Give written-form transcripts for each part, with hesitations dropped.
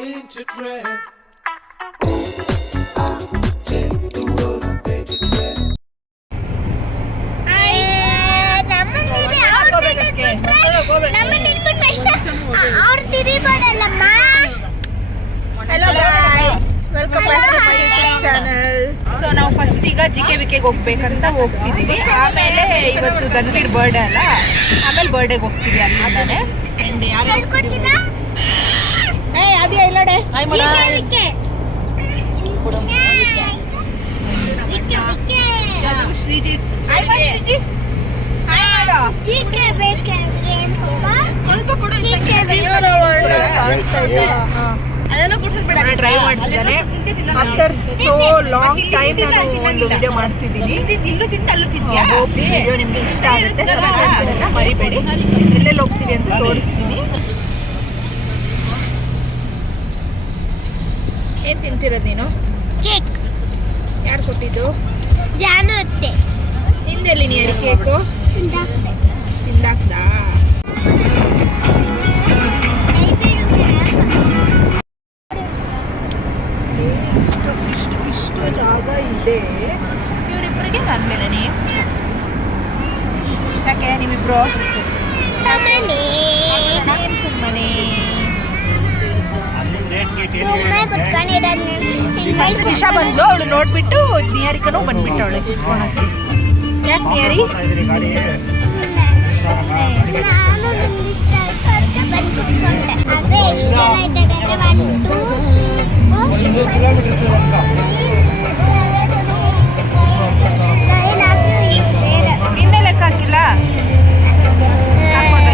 paint your dread. Take the world and paint it red. So ನಾವು first ಈಗ JKVK ಹೋಗ್ಬೇಕಂತ ಹೋಗ್ತಿದೀವಿ. ಆಮೇಲೆ ಇವತ್ತು ಧನ್ವೀರ್ ಬರ್ಡೇ ಅಲ್ಲ, ಆಮೇಲೆ ಬರ್ಡೇಗೆ ಹೋಗ್ತೀವಿ ಅಲ್ಲಿಂದಾನೆ. ಅದೇ ಇಲ್ಲಡೆ ಶ್ರೀಜಿತ್ ಟ್ರೈ ಮಾಡ್ತಿದ್ದಾರೆ. ಆಫ್ಟರ್ ಸೋ ಲಾಂಗ್ ಟೈಮ್ ನಾನು ಒಂದು ವಿಡಿಯೋ ಮಾಡ್ತಿದ್ದೀನಿ. ವಿಡಿಯೋ ನಿಮ್ಗೆ ಇಷ್ಟ ಆಗುತ್ತೆ, ಮರಿಬೇಡಿ. ಎಲ್ಲೆಲ್ಲಿ ಹೋಗ್ತೀವಿ ಅಂತ ತೋರಿಸ್ತೀನಿ. ಏನ್ ತಿಂತಿರೋದು ನೀನು? ಕೇಕ್. ಯಾರು ಕೊಟ್ಟಿದ್ದು? ಜಾನು ಅತ್ತೆ. ನಿಂದೆಲ್ಲಿ ನೀರು ಕೇಕು? ತಿಂದಾಕ್ದಾ? ಇಷ್ಟು ಜಾಗ ಇದೆ ಇವರಿಬ್ಬರಿಗೆ. ನನ್ನ ಮೇಲೆ ಯಾಕೆ ನಿಮ್ಮಿಬ್ರು ಸುಮ್ಮನೆ ದಿಶಾ ಬಂದ್ಲು, ಅವಳು ನೋಡ್ಬಿಟ್ಟು ನಿಯಾರಿಕನೂ ಬಂದ್ಬಿಟ್ಟು ಅವಳು ಇಟ್ಕೊಳಕ್ಕೆ. ಯಾಕೆ ನಿಯಾರಿ? ನಿನ್ನೆ ಲೆಕ್ಕ ಹಾಕಿಲ್ಲ ಹಾಕೊಂಡ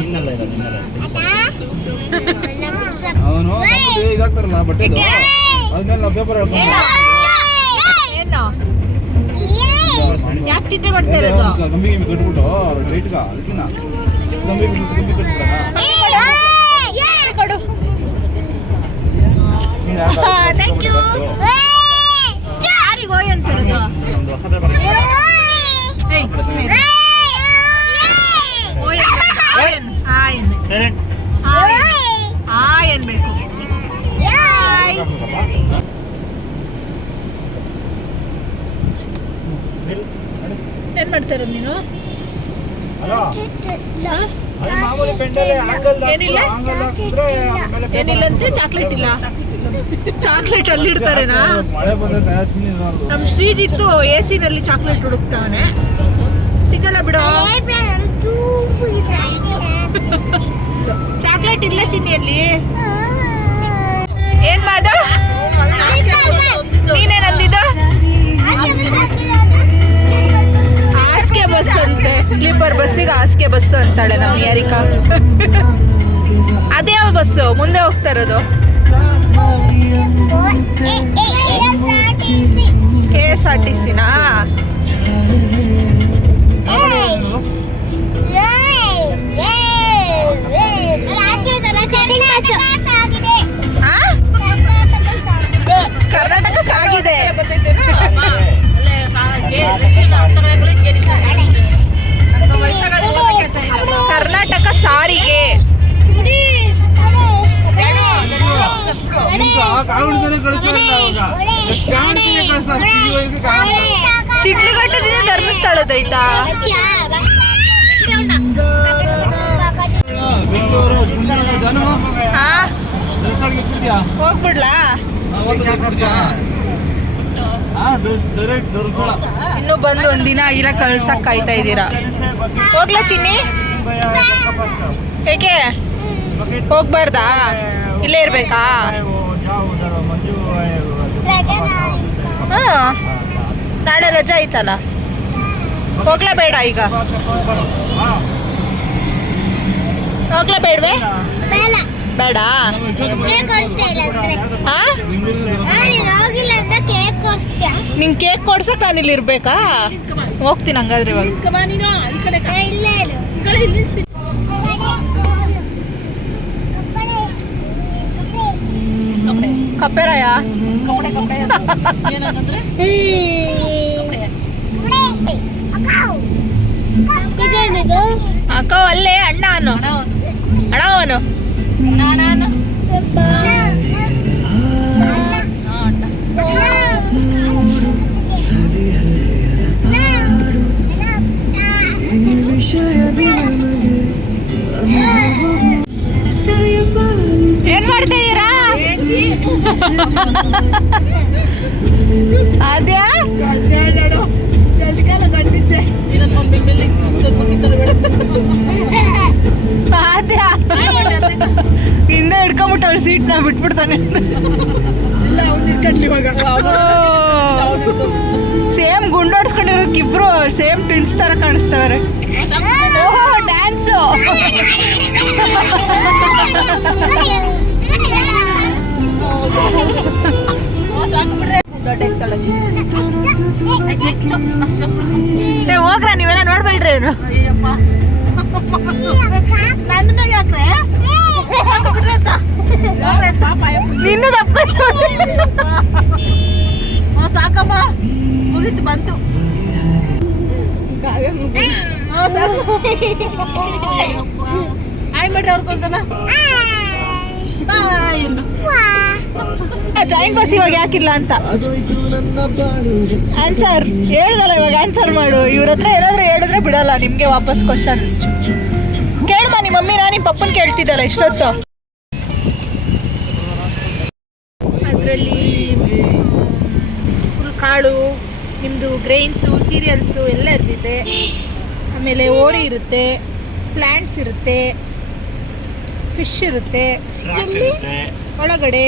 ನಿನ್ನ ಇದಾಗ್ತಾರಲ್ಲ ಬಟ್ಟೆದು ಅದ್ಮೇಲೆ ನಾವು ಪೇಪರ್ ಏನು ಯಾಕೆ ತಿಂಡಿ ಮಾಡ್ತಾ ಇರೋದು? ಕಂಬಿ ಕಟ್ಬಿಟ್ಟು ಲೈಟ್ಗ ಅದಕ್ಕಿನ್ನ ಕಂಬಿ ಕಟ್ಬಿಡೋಣ. ಏನ್ಬೇಕು? ಏನ್ ಮಾಡ್ತಾ ಇರೋದು ನೀನು? ಏನಿಲ್ಲ ಅಂತೆ. ಚಾಕ್ಲೇಟ್ ಇಲ್ಲ? ಚಾಕ್ಲೇಟ್ ಅಲ್ಲಿ ಇಡ್ತಾರೇನಾ? ನಮ್ ಶ್ರೀಜಿತ್ತು AC ನಲ್ಲಿ ಚಾಕ್ಲೇಟ್ ಹುಡುಕ್ತಾವನೆ, ಸಿಗಲ್ಲ ಬಿಡು. ಚಾಕ್ಲೇಟ್ ಇಲ್ಲ ಚಿನ್ನಿಯಲ್ಲಿ. ಏನ್ ಮಾದ? ನೀನೇನ್ ಅಂದಿದ್ದು? ಹಾಸಿಗೆ ಬಸ್ ಅಂತೆ, ಸ್ಲೀಪರ್ ಬಸ್ಸಿಗೆ ಹಾಸಿಗೆ ಬಸ್ ಅಂತಾಳೆ ನಮ್ಮ ಯಾರಿಕಾ. ಅದೇ ಯಾವ ಬಸ್ಸು ಮುಂದೆ ಹೋಗ್ತಾ ಇರೋದು? KSRTCನಾ? ಕರ್ನಾಟಕ ಸಾಗಿದೆ. ಕರ್ನಾಟಕ ಸಾರಿಗೆ. ಶಿಡ್ಲಘಟ್ಟದಿಂದ ಧರ್ಮಸ್ಥಳದೈತಾ? ಹೋಗ್ಬಿಡ್ಲಾ? ಇನ್ನು ಬಂದು ಒಂದಿನ ಆಗಿಲ್ಲ, ಕಳ್ಸಕ್ ಕಾಯ್ತಾ ಇದ್ದೀರಾ? ಹೋಗ್ಲಾ ಚಿನ್ನಿ? ಏಕೆ ಹೋಗ್ಬಾರ್ದಾ? ಇಲ್ಲೇ ಇರ್ಬೇಕಾ? ಹಾ, ನಾಳೆ ರಜಾ ಐತಲ್ಲ, ಹೋಗ್ಲಾ ಬೇಡ? ಈಗ ಹೋಗ್ಲಾ ಬೇಡವೇ? ಬೇಡ. ನಿಂಗೆ ಕೇಕ್ ಕೊಡ್ಸಕ್ ನಾನು ಇಲ್ಲಿ ಇರ್ಬೇಕಾ? ಹೋಗ್ತೀನಿ ಹಂಗಾದ್ರೆ ಇವಾಗ. ಇಲ್ಲೇ ಇರು. ಕಪ್ಪೆರಾಯ ಇದೇನಿದು? ಅಕ್ಕ ಅಲ್ಲೇ ಅಣ್ಣ ಅನ್ನು ಅಣ್ಣ ಅವನು ಏನ್ ಮಾಡ್ತಿದ್ದೀರಾ? ಅದ್ಯಾ ಅದ್ಯಾ ಹಿಂದೆ ಹಿಡ್ಕೊಂಬಿಟ್ಟವ್ರು ಸೀಟ್ನ ಬಿಟ್ಬಿಡ್ತಾನೆ. ಸೇಮ್ ಗುಂಡೋಡ್ಸ್ಕೊಂಡಿರೋದಕ್ಕೆ ಇಬ್ರು ಸೇಮ್ ಟ್ವಿನ್ಸ್ ತರ ಕಾಣಿಸ್ತವ್ರೆ. ಓಹೋ ಡ್ಯಾನ್ಸು. ಹೋಗ್ರ ನೀವೆಲ್ಲ ನೋಡ್ಬೇಡ್ರಿ ಏನು ನನ್ನ ಮೇಲೆ ಯಾಕ್ರೆ ನಿನ್ನೂ ತಪ್ಕೊಂಡು ಸಾಕಮ್ಮ ಮುಗಿತು ಬಂತು. ಆಯ್ ಮಾಡ್ರಿ ಅವ್ರಿಗೊಂದ್ಸಲ ಜಾಯಿಂಟ್ ಬಸ್ ಇವಾಗ ಯಾಕಿಲ್ಲ ಅಂತ ಆನ್ಸರ್ ಹೇಳ್ದಲ್ಲ. ಇವಾಗ ಆನ್ಸರ್ ಮಾಡು. ಇವ್ರ ಹತ್ರ ಏನಾದ್ರೂ ಹೇಳಿದ್ರೆ ಬಿಡಲ್ಲ ನಿಮ್ಗೆ ವಾಪಸ್ ಕ್ವಶನ್. ಕೇಳ್ಮ ನಿಮ್ಮ ಮಮ್ಮಿನ ನಿಮ್ಮ ಪಪ್ಪನ್ ಕೇಳ್ತಿದ್ದಲ್ಲ ಇಷ್ಟೊತ್ತು. ಅದರಲ್ಲಿ ಫುಲ್ ಕಾಳು, ನಿಮ್ಮದು ಗ್ರೈನ್ಸು, ಸೀರಿಯಲ್ಸು ಎಲ್ಲ ಇರ್ತಿದೆ. ಆಮೇಲೆ ಓರಿ ಇರುತ್ತೆ, ಪ್ಲ್ಯಾಂಟ್ಸ್ ಇರುತ್ತೆ, ಫಿಶ್ ಇರುತ್ತೆ, ಒಳಗಡೆ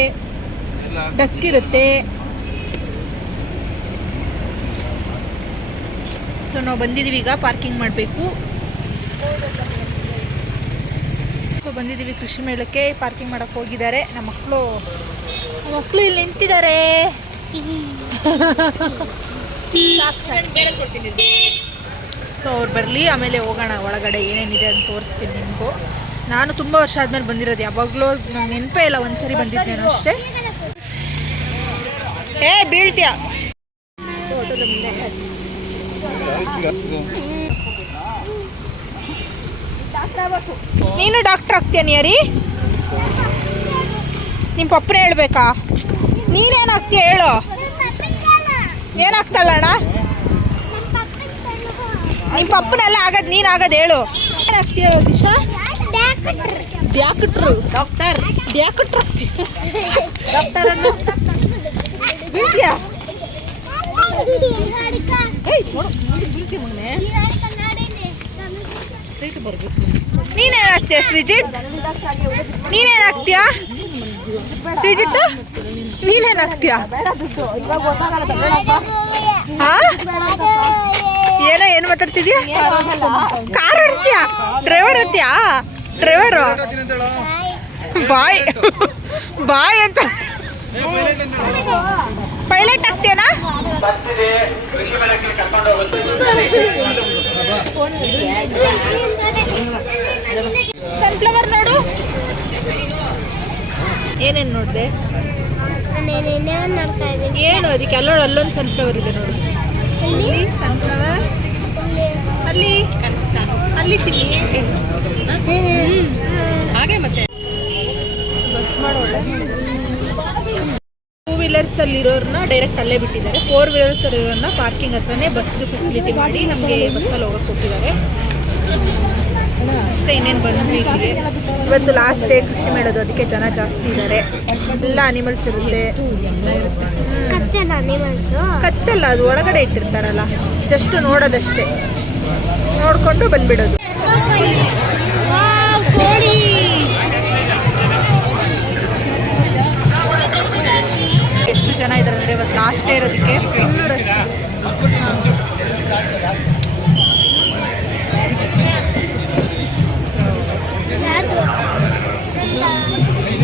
ಡಕ್ ಇರುತ್ತೆ. ಸೊ ನಾವು ಬಂದಿದ್ದೀವಿ ಈಗ ಪಾರ್ಕಿಂಗ್ ಮಾಡಬೇಕು. ಸೊ ಬಂದಿದ್ದೀವಿ ಕೃಷಿ ಮೇಳಕ್ಕೆ. ಪಾರ್ಕಿಂಗ್ ಮಾಡಕ್ಕೆ ಹೋಗಿದ್ದಾರೆ ನಮ್ಮ ಮಕ್ಕಳು ಇಲ್ಲಿ ನಿಂತಿದ್ದಾರೆ. ಸೊ ಅವ್ರು ಬರಲಿ, ಆಮೇಲೆ ಹೋಗೋಣ ಒಳಗಡೆ ಏನೇನಿದೆ ಅಂತ ತೋರಿಸ್ತೀನಿ ನಿಮಗೂ. ನಾನು ತುಂಬ ವರ್ಷ ಆದಮೇಲೆ ಬಂದಿರೋದು, ಯಾವಾಗಲೂ ನಂಗೆ ನೆನಪೇ ಇಲ್ಲ, ಒಂದ್ಸರಿ ಬಂದಿದ್ದೇನೋ ಅಷ್ಟೇ. ಏ ಬೀಳ್ತೀಯ ಫೋಟೋದ ಮುಂದೆ. ನೀನು ಡಾಕ್ಟರ್ ಆಗ್ತೀಯ ನಿಯರಿ? ನಿಮ್ಮ ಪಪ್ಪನೇ ಹೇಳ್ಬೇಕಾ? ನೀನೇನಾಗ್ತೀಯ ಹೇಳು. ಏನಾಗ್ತಾಳ ಅಣ್ಣ? ನಿಮ್ಮ ಪಪ್ಪನೆಲ್ಲ ಆಗದು, ನೀನು ಆಗದು ಹೇಳು. ಏನಾಗ್ತೀಯ ದಿಶಾ? ಡ್ಯಾಕ್ಟ್ರು ಡಾಕ್ಟರ್ ಡ್ಯಾಕ್ಟ್ರು ಆಗ್ತೀಯ. ಡಾಕ್ಟರ್ ಅನ್ನು ಬೀಳ್ತೀಯಾ? ನೀನೇನಾಗ್ತೀಯ ಶ್ರೀಜಿತ್? ನೀನೇನಾಗ್ತೀಯಾ ಶ್ರೀಜಿತ್? ನೀನೇನಾಗ್ತೀಯ? ಏನೋ ಏನು ಮಾತಾಡ್ತಿದ್ಯಾ? ಕಾರ್ ಓಡಿಸ್ತೀಯಾ? ಡ್ರೈವರ್ ಹತ್ತೀಯಾ? ಡ್ರೈವರು ಬಾಯ್ ಬಾಯ್ ಅಂತ ಪೈಲಟ್ ಆಗ್ತೀಯನಾ? ಸನ್ಫ್ಲವರ್ ನೋಡು. ಏನೇನು ನೋಡಿದೆ? ಏನು ಅದಕ್ಕೆ ಅಲ್ಲೋಡು, ಅಲ್ಲೊಂದು ಸನ್ಫ್ಲವರ್ ಇದೆ ನೋಡು. ಅಲ್ಲಿ ಸನ್ಫ್ಲವರ್, ಅಲ್ಲಿ ಅಲ್ಲಿ ಹಾಗೆ ಮತ್ತೆ ಬಸ್ ಮಾಡೋಳೆ. ಟೂ ವೀಲರ್ಸ್ ಅಲ್ಲಿರೋರನ್ನ ಡೈರೆಕ್ಟ್ ಅಲ್ಲೇ ಬಿಟ್ಟಿದ್ದಾರೆ. ಫೋರ್ ವೀಲರ್ಸ್ ಅಲ್ಲಿರೋರನ್ನ ಪಾರ್ಕಿಂಗ್ ಹತ್ರನೇ ಬಸ್ದು ಫೆಸಿಲಿಟಿ ಮಾಡಿ ನಮಗೆ ಬಸ್ಸಲ್ಲಿ ಹೋಗಕ್ಕೆ ಕೊಟ್ಟಿದ್ದಾರೆ ಅಷ್ಟೇ. ಇನ್ನೇನು ಬಂದ್ವಿ ಇಲ್ಲಿಗೆ. ಇವತ್ತು ಲಾಸ್ಟ್ ಡೇ ಕೃಷಿ ಮೇಳೋದು, ಅದಕ್ಕೆ ಜನ ಜಾಸ್ತಿ ಇದ್ದಾರೆ. ಎಲ್ಲ ಅನಿಮಲ್ಸ್ ಇರುತ್ತೆ. ಕಚ್ಚಲ್ಲ, ಅದು ಒಳಗಡೆ ಇಟ್ಟಿರ್ತಾರಲ್ಲ, ಜಸ್ಟ್ ನೋಡೋದಷ್ಟೇ, ನೋಡಿಕೊಂಡು ಬಂದ್ಬಿಡೋದು. ಎಷ್ಟು ಜನ ಇದ್ದಾರೆ ಅಂದರೆ ಇವತ್ತು ಲಾಸ್ಟ್ ಡೇ ಇರೋದಕ್ಕೆ ಫುಲ್ ರಶ್.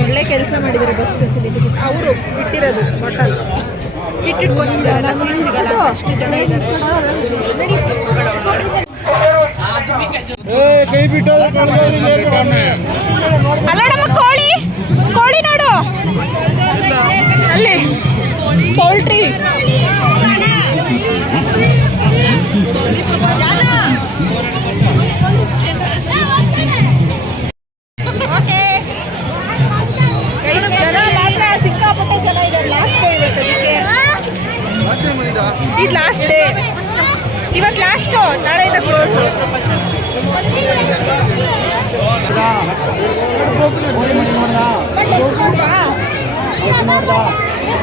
ಒಳ್ಳೆ ಕೆಲಸ ಮಾಡಿದ್ದಾರೆ ಬಸ್ ಫೆಸಿಲಿಟಿ. ಅವರು ಬಿಟ್ಟಿರೋದು ಹೋಟೆಲ್ ಸೀಟ್ ಇಟ್ಕೊತಿದ್ದಾರಲ್ಲ ಸೀಟ್ ಸಿಗಲ್ಲ ಅಂತ ಅಷ್ಟು ಜನ ಇದ್ದಾರೆ. ಕೈ ಬಿಟ್ಟು ಅಲ್ಲೋಡಮ್ಮ ಕೋಳಿ ಕೋಳಿ ನೋಡು ಅಲ್ಲಿ ಪೌಲ್ಟ್ರಿ. ಸಿಕ್ಕಾಪಟ್ಟೆ ಜನ ಇದೆ. ಲಾಸ್ಟ್ ಡೇ ಇವತ್ತು, ಇದು ಲಾಸ್ಟ್ ಡೇ, ಇವತ್ತು ಲಾಸ್ಟು, ನಾಳೆಯಿಂದ ಕ್ಲೋಸ್.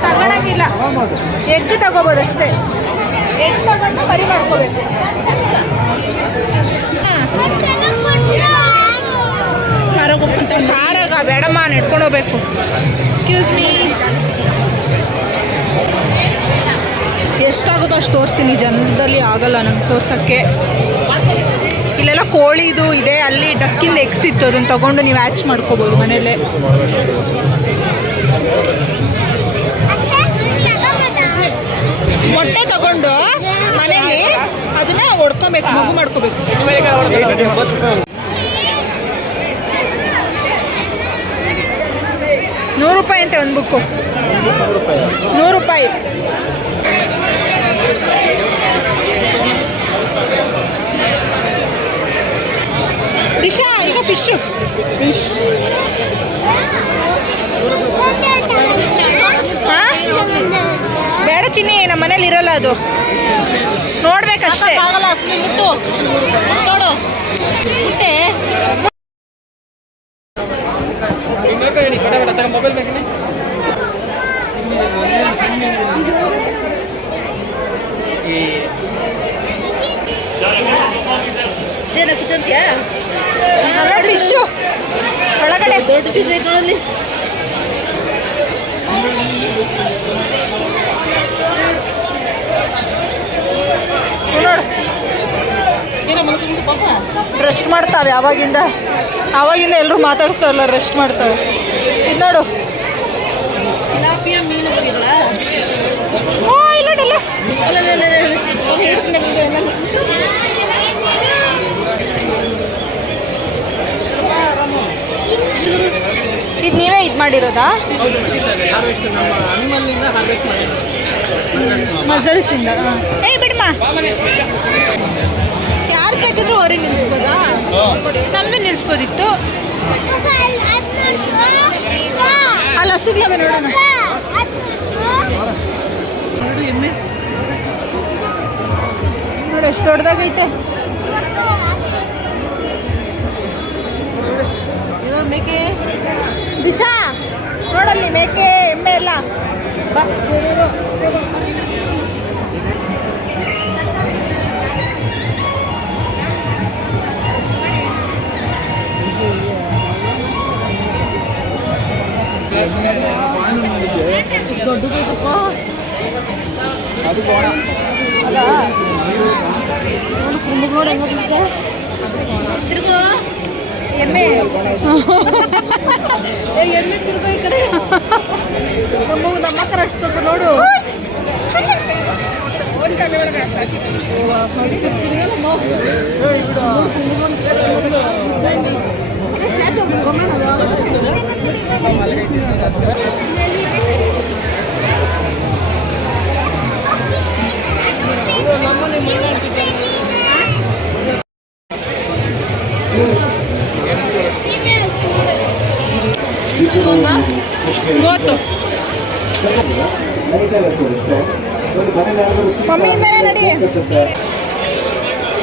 ತಗೊಳಂಗಿಲ್ಲ, ಎಗ್ ತಗೋಬೋದು ಅಷ್ಟೇ. ಎಗ್ ತಗೊಂಡು ಮರಿ ಮಾಡ್ಕೋಬೇಕು. ಕಾರಾಗ ಬೇಡಮ್ಮ ನೆಡ್ಕೊಂಡು ಹೋಗ್ಬೇಕು. ಎಕ್ಸ್ಕ್ಯೂಸ್ ಮೀ, ಎಷ್ಟಾಗುತ್ತೋ ಅಷ್ಟು ತೋರಿಸ್ತೀನಿ, ಜನದಲ್ಲಿ ಆಗಲ್ಲ ನಂಗೆ ತೋರ್ಸೋಕ್ಕೆ. ಇಲ್ಲೆಲ್ಲ ಕೋಳಿದು ಇದೆ, ಅಲ್ಲಿ ಡಕ್ಕಿಂದ ಎಗ್ಸ್ ಇತ್ತು, ಅದನ್ನು ತೊಗೊಂಡು ನೀವು ಹ್ಯಾಚ್ ಮಾಡ್ಕೋಬೋದು ಮನೇಲೆ. ಮೊಟ್ಟೆ ತಗೊಂಡು ಮನೇಲಿ ಅದನ್ನ ಹೊಡ್ಕೊಬೇಕು, ಮಗು ಮಾಡ್ಕೋಬೇಕು. ₹100 ಅಂತೆ ಒಂದು ಬುಕ್ಕು, ₹100. ದಿಶಾ ಈಗ ಫಿಶ್ ಬೇಡ ಚಿನ್ನಿ, ನಮ್ಮ ಮನೇಲಿ ಇರಲ್ಲ ಅದು, ನೋಡ್ಬೇಕಷ್ಟೇ. ನೋಡು ಫಿಶು ಒಳಗಡೆ ದೊಡ್ಡ ಫಿಶ್ ಐತೆ ರೆಸ್ಟ್ ಮಾಡ್ತಾವೆ ಅವಾಗಿಂದ ಎಲ್ಲರೂ ಮಾತಾಡ್ತಾವಲ್ಲ, ರೆಸ್ಟ್ ಮಾಡ್ತಾವೆ. ಇದು ನೋಡು, ಇದು ನೀವೇ ಇದು ಮಾಡಿರೋದಾ? ಮಸಲ್ಸಿಂದ. ಏಯ್ ಬಿಡಮ್ಮ, ಯಾರು ಬೇಕಿದ್ರು ಅವ್ರಿಗೆ ನಿಲ್ಲಿಸ್ಬೋದಾ? ನಮ್ದು ನಿಲ್ಲಿಸ್ಬೋದಿತ್ತು. ಅಲ್ಲ ಹಸುಗ್ಲವೆ ನೋಡೋಣ. ಎಮ್ಮೆ ನೋಡಿ ಎಷ್ಟು ದೊಡ್ಡದಾಗೈತೆ. ಮೇಕೆ ದಿಶಾ ನೋಡಲ್ಲಿ, ಮೇಕೆ ಎಮ್ಮೆ ಎಲ್ಲ. ಬಾ ಅದು ಕೋಣ ಅಲ್ಲ ನೋಡಿ ತಿರುಗು ಎಮ್ಮೆ ಎಮ್ಮೆ ತಿರುಗು ಈ ಕಡೆ. ನಮ್ಮ ಕರ ಅಷ್ಟು ನೋಡು. ಗೊತ್ತು ಮಮ್ಮಿಯಿಂದನೇ ನಡಿ.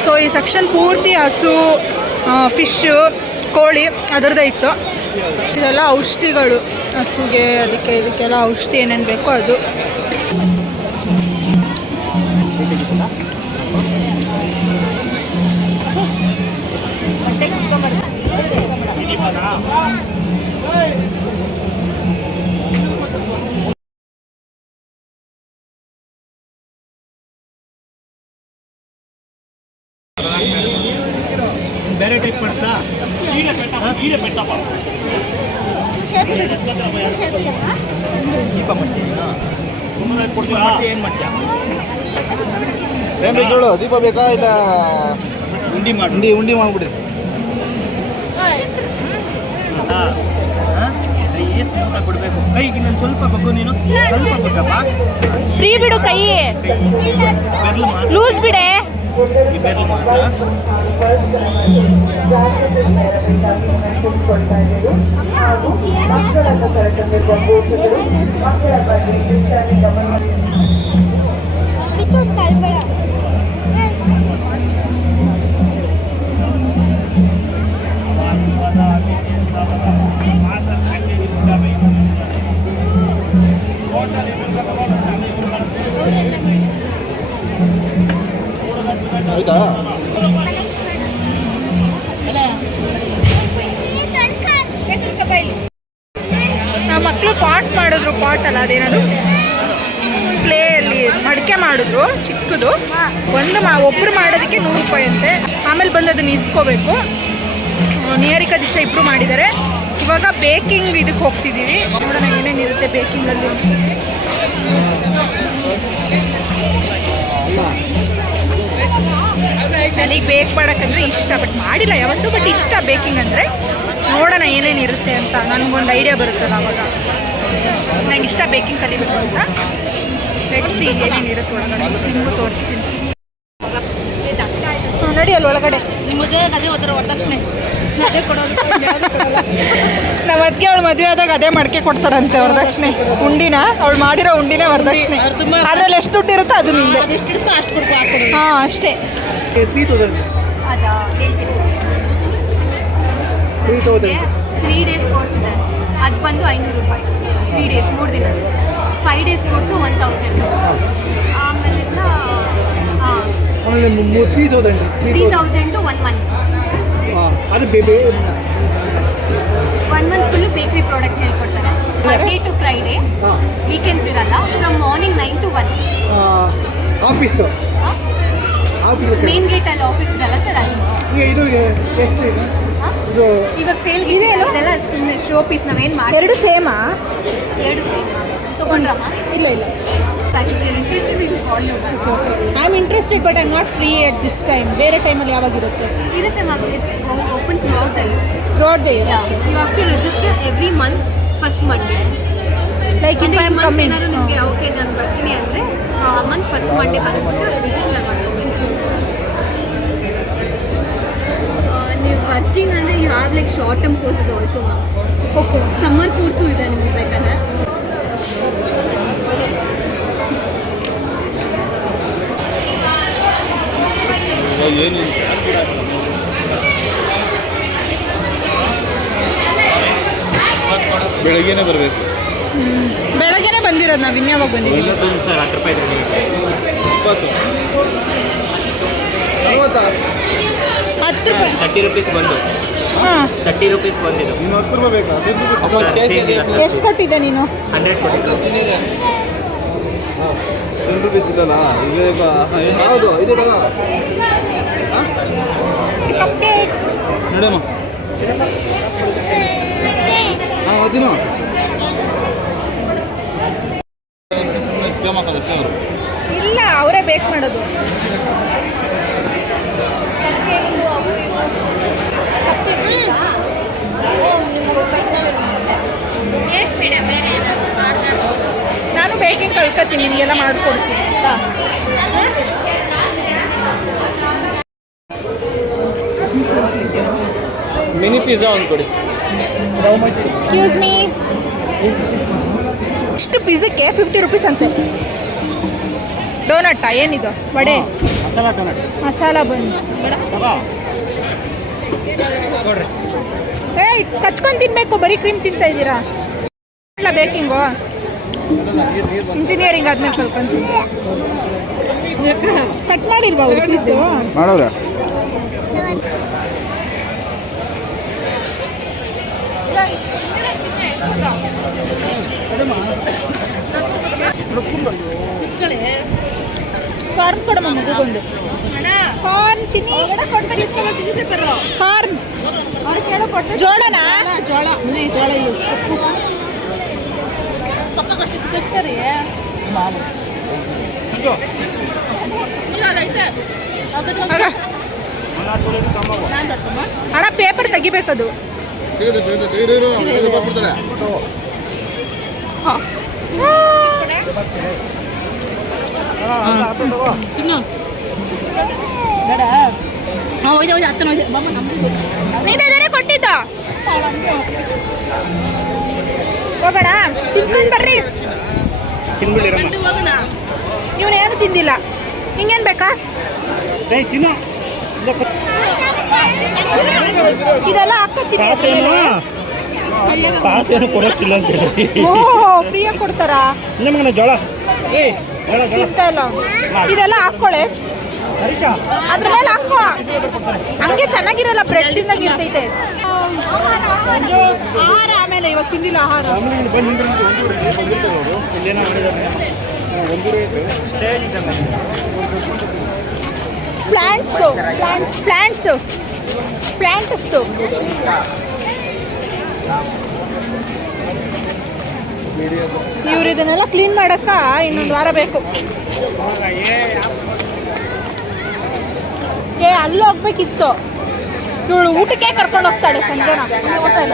ಸೊ ಈ ಸೆಕ್ಷನ್ ಪೂರ್ತಿ ಹಸು, ಫಿಶ್ಶು, ಕೋಳಿ ಅದರದ್ದೇ ಇತ್ತು. ಇದೆಲ್ಲ ಔಷಧಿಗಳು, ಹಸುಗೆ ಅದಕ್ಕೆ ಇದಕ್ಕೆಲ್ಲ ಔಷಧಿ ಏನೇನು ಬೇಕೋ ಅದು. ಬೇರೆ ಟೈಪ್ ಮಾಡ್ತಾ ದೀಪ ಮಟ್ಟಿ ಏನು ಮಟ್ಟ ಏನು ಬೇಕು ಹೇಳು? ದೀಪ ಬೇಕಾ ಇಲ್ಲ ಉಂಡಿ ಮಾಡ್ಬಿಡ್ರಿ. ಎಷ್ಟು ಊಟ ಕೊಡಬೇಕು ಕೈಗೆ ಇನ್ನೊಂದು ಸ್ವಲ್ಪ ಬೇಕು ನೀನು ಸ್ವಲ್ಪ ಬೇಕಪ್ಪ ಫ್ರೀ ಬಿಡು ಕೈ ಬೆರ್ಲು ಮಾತ್ರ ಲೂಸ್ ಬಿಡೆ ಈ ಬೆರ್ಲು ಮಾತ್ರ ಆಯ್ತಾ? ನಮ್ಮ ಮಕ್ಕಳು ಪಾಟ್ ಮಾಡಿದ್ರು, ಪಾಟ್ ಅಲ್ಲ ಅದೇನದು ಪ್ಲೇಯಲ್ಲಿ ಮಡಿಕೆ ಮಾಡಿದ್ರು ಚಿಕ್ಕದು. ಒಬ್ಬರು ಮಾಡೋದಕ್ಕೆ 100 ರೂಪಾಯಿ ಅಂತೆ. ಆಮೇಲೆ ಬಂದು ಅದನ್ನ ಇಸ್ಕೋಬೇಕು. ನಿಹಾರಿಕಾ ದಿಶಾ ಇಬ್ಬರು ಮಾಡಿದ್ದಾರೆ. ಇವಾಗ ಬೇಕಿಂಗ್ ಇದಕ್ಕೆ ಹೋಗ್ತಿದ್ದೀವಿ. ನೋಡೋಣ ಏನೇನಿರುತ್ತೆ ಬೇಕಿಂಗಲ್ಲಿ. ನನಗೆ ಬೇಕ್ ಮಾಡೋಕ್ಕಂದ್ರೆ ಇಷ್ಟ, ಬಟ್ ಮಾಡಿಲ್ಲ ಯಾವತ್ತೂ. ಬಟ್ ಇಷ್ಟ ಬೇಕಿಂಗ್ ಅಂದರೆ. ನೋಡೋಣ ಏನೇನಿರುತ್ತೆ ಅಂತ, ನನಗೊಂದು ಐಡಿಯಾ ಬರುತ್ತಲ್ಲ ಅವಾಗ. ನಂಗೆ ಇಷ್ಟ ಬೇಕಿಂಗ್ ಕಲಿಬೇಕು ಅಂತ. ಲೆಟ್ಸಿ ಏನೇನಿರುತ್ತೆ ಒಳಗಡೆ ನಿಮಗೂ ತೋರಿಸ್ತೀನಿ. ನೋಡಿ ಅಲ್ಲಿ ಒಳಗಡೆ ನಿಮ್ಮ ಅದೇ ಹೋದ್ರೆ ವರದಕ್ಷಿಣೆ ಅದೇ ಕೊಡೋದು. ನಮ್ಮ ಅದಕ್ಕೆ ಅವಳು ಮದುವೆ ಆದಾಗ ಅದೇ ಮಡಿಕೆ ಕೊಡ್ತಾರಂತೆ ವರದಕ್ಷಿಣೆ. ಉಂಡಿನ ಅವಳು ಮಾಡಿರೋ ಉಂಡಿನೇ ವರದಕ್ಷಿಣೆ. ಅದ್ರಲ್ಲಿ ಎಷ್ಟು ದುಡ್ಡು ಇರುತ್ತೋ ಅದು ನಿಂದೆ. ಎಷ್ಟು ಇಷ್ಟ ಅಷ್ಟು ಕೊಡ್ಕೊ ಹಾಕೊಡು. ಹಾಂ ಅಷ್ಟೇ. 3000 ಅದಾ ಹೇಳ್ತೀನಿ. 3 days ಕೋರ್ಸ್ ಇದೆ, ಅದು ಬಂದು 500 ರೂಪಾಯಿ. 3 days 3 ದಿನ. 5 days ಕೋರ್ಸು 1000. ಆಮೇಲೆಲ್ಲ 3000 to 1 month. ಅದು ಬೇಬಿ 1 month ಫುಲ್ ಬೇಕ್ರಿ ಪ್ರಾಡಕ್ಟ್ಸ್ ಹೇಳ್ಕೊಡ್ತಾರೆ. ಮಂಡೇ ಟು ಫ್ರೈಡೇ, ವೀಕೆಂಡ್ಸ್ ಇರಲ್ಲ. From morning 9 to 1. Office main gate ಅಲ್ಲಿ ಆಫೀಸ್ ಇದೆಲ್ಲ ಸರ್ ಅಲ್ಲಿ. ಇದು ಎಷ್ಟು ಇದು ಇವಾಗ ಸೇಲ್ ಇದೆಲ್ಲ ಸುಮ್ಮನೆ ಶೋ ಪೀಸ್ ನಾವೇನು ಮಾಡಿ. ಎರಡು ಸೇಮಾ? 2 ಸೇಮ್ ತೊಗೊಂಡ್ರಮ್ಮ? ಇಲ್ಲ ಇಲ್ಲ. I am interested but I am not free at this time. ಬೇರೆ ಟೈಮಲ್ಲಿ ಯಾವಾಗಿರುತ್ತೆ? ಇರುತ್ತೆ ma'am. It's open throughout the year. Throughout the year. You have to register every month first Monday. Like if I am coming, ಏನಾದ್ರು ನಿಮಗೆ okay ನಾನು ಬರ್ತೀನಿ ಅಂದರೆ month first Monday ಬಂದ್ಬಿಟ್ಟು ರಿಜಿಸ್ಟರ್ ಮಾಡ್ಬೇಕು. ನೀವು ವರ್ಕಿಂಗ್ ಅಂದರೆ you have like short term courses also ma'am. Okay. Summer course ಇದೆ ನಿಮ್ಗೆ ಬೇಕಾದ್ರೆ. ಬೆಳಗ್ಗೆನೇ ಬರಬೇಕು. ಬೆಳಗ್ಗೆನೇ ಬಂದಿರೋದು. ನಾವು ಇನ್ಯಾವಾಗ ಬಂದಿದ್ದೀವಿ? ಸರ್ 10 ರೂಪಾಯಿ 20 10 ರೂಪಾಯಿ. 30 ರೂಪೀಸ್ ಬಂದು ಹಾಂ 30 ರೂಪೀಸ್ ಬಂದಿದ್ದು. ಇನ್ನು 10 ರೂಪಾಯಿ ಬೇಕಾ? ಎಷ್ಟು ಕೊಟ್ಟಿದ್ದೆ ನೀನು? 100 ಕೊಟ್ಟಿದ್ದು. 10 ರೂಪೀಸ್ ಇಲ್ಲಲ್ಲ ಈಗ. ಯಾವುದು ಇದೆ ತಗೋ ನೋಡಮ್ಮ. ಹಾಂ ಅದಿನೋ ಜಮಾಕದಷ್ಟೇ ಅವರು. ಇಲ್ಲ, ಅವರೇ ಬೇಕ್ ಮಾಡೋದು. ನಾನು ಬೇಕಿಂಗ್ ಕಲ್ತ್ಕೊತೀನಿ, ನಿಮಗೆಲ್ಲ ಮಾಡಿಕೊಡ್ತೀನಿ ಆಯ್ತಾ? ಮಿನಿ ಪಿಜ್ಜಾ ಒಂದು ಕೊಡಿ. ಎಕ್ಸ್ಕ್ಯೂಸ್ ಮೀ, ಇಷ್ಟು ಪಿಜ್ಜಕ್ಕೆ 50 ರೂಪೀಸ್ ಅಂತೆ. ಡೋನಟ್ಟಾ ಏನಿದು? ವಡೆ, ಮಸಾಲ ಡೋನಟ್, ಮಸಾಲ ಬನ್. ಕೊಡ್ರಿ. ಏಯ್ ಕಚ್ಕೊಂಡು ತಿನ್ಬೇಕು, ಬರೀ ಕ್ರೀಮ್ ತಿಂತಾ ಇದ್ದೀರಾ? ಇಲ್ಲ ಬೇಕಿಂಗು, ಇಂಜಿನಿಯರಿಂಗ್ ಆದ್ಮೇಲೆ ಕಲ್ಕೊಂತೀನಿ. ಕಟ್ ಮಾಡಿಲ್ವಾ ಅವರು ಪೀಸು? ಮಾಡೋರೆ. ಕಾರ್ನ್ ಕೊಡಮ್ಮ ಮಗುಗೊಂದು. ಕಾರ್ನ್ ಚಿನ್ನಿ ಕಾರ್ನ್ ಜೋಳನಾ ಜೋಳ ಜೋಳ ಇದು ಪಪ್ಪ ಕೊಟ್ಟು ಕಳಿಸ್ತಾರೆ ಅಣ್ಣ ಪೇಪರ್ ತೆಗಿಬೇಕದು. ತಿನ್ನು ಬೇಡ ಹೋಯ್ದೆ ಹೋಯ್ದೆ ಅತ್ತನ ಹೋಯ್ದೆ ಬಾಬಾ ನಮ್ದು ನೀನೇ ಕೊಟ್ಟಿದ್ದ ಹೋಗೋಣ ತಿನ್ಕೊಂಡು ಬರ್ರಿ. ಹೋಗೋಣ ಇವನೇನು ತಿಂದಿಲ್ಲ. ನಿಂಗೇನು ಬೇಕಾ? ಇದೆಲ್ಲ ಅಕ್ಕ ಚಿನ್ನ ಕಾಸೇನು ಕೊಡೋಕ್ಕಿಲ್ಲ ಅಂತ ಹೇಳಿ ಫ್ರೀಯಾಗಿ ಕೊಡ್ತಾರಾ? ನಿಮ್ಗೆ ಜೋಳ ತಿಂತಾ ಇಲ್ಲ. ಇದೆಲ್ಲ ಹಾಕ್ಕೊಳ್ಳೆ, ಅದ್ರ ಮೇಲೆ ಹಾಕೋ. ಹಂಗೆ ಚೆನ್ನಾಗಿರಲ್ಲ, ಬ್ರೆಡ್ ಇರ್ತೈತೆ ಆಹಾರ. ಆಮೇಲೆ ಇವಾಗ ತಿಂದಿಲ್ಲ ಆಹಾರ. ಪ್ಲಾಂಟ್ಸ್ ಇವ್ರು ಇದನ್ನೆಲ್ಲ ಕ್ಲೀನ್ ಮಾಡಕ್ಕ ಇನ್ನೊಂದು ವಾರ ಬೇಕು. ಅಲ್ಲಿ ಹೋಗ್ಬೇಕಿತ್ತು. ಇವಳು ಊಟಕ್ಕೆ ಕರ್ಕೊಂಡು ಹೋಗ್ತಾಳೆ ಸಂಜೆನ. ಗೊತ್ತಾ ಇಲ್ಲ